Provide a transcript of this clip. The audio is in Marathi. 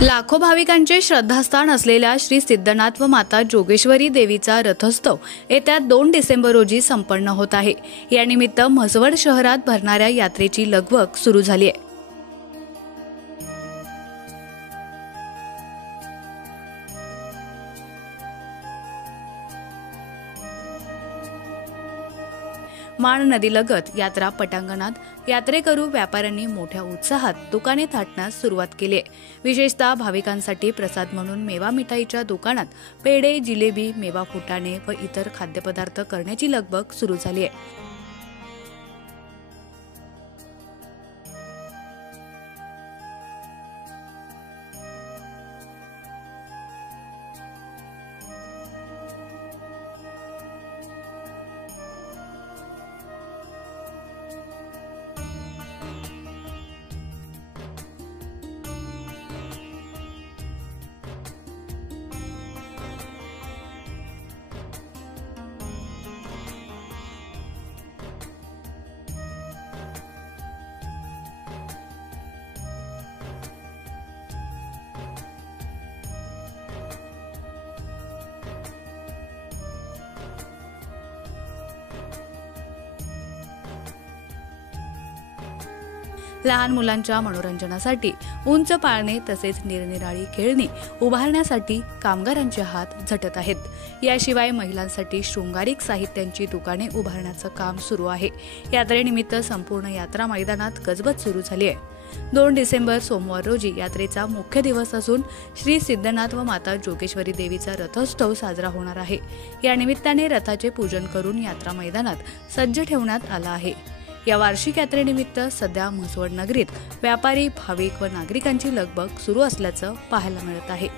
लाखो भाविकांचे श्रद्धास्थान असलेल्या श्री सिद्धनाथ व माता जोगेश्वरी देवीचा रथोत्सव येत्या 2 डिसेंबर रोजी संपन्न होत आहे। या निमित्त म्हसवड शहरात भरणाऱ्या यात्रेची लगबग सुरू झाली आहे। माण नदीलगत यात्रा पटांगणात यात्रेकरू व्यापाऱ्यांनी मोठ्या उत्साहात दुकाने थाटण्यास सुरुवात केली आहे। विशेषतः भाविकांसाठी प्रसाद म्हणून मेवा मिठाईच्या दुकानात पेढे, जिलेबी, मेवा फुटाणे व इतर खाद्यपदार्थ करण्याची लगबग सुरू झाली आहे। लहान मुलांच्या मनोरंजनासाठी उंच पाळणे तसेच निरनिराळी खेळणी उभारण्यासाठी कामगारांचे हात झटत आहेत। याशिवाय महिलांसाठी शृंगारिक साहित्यांची दुकाने उभारण्याचं काम सुरू आहे। यात्रेनिमित्त संपूर्ण यात्रा मैदानात गजबज सुरू झाली आहे। 2 डिसेंबर सोमवार रोजी यात्रेचा मुख्य दिवस असून श्री सिद्धनाथ व माता जोगेश्वरी देवीचा रथोत्सव साजरा होणार आहे। या निमित्ताने रथाचे पूजन करून यात्रा मैदानात सज्ज ठेवण्यात आला आहे। या वार्षिक यात्रेनिमित्त सध्या म्हसवड नगरीत व्यापारी, भाविक व नागरिकांची लगबग सुरू असल्याचं पाहायला मिळत आहे।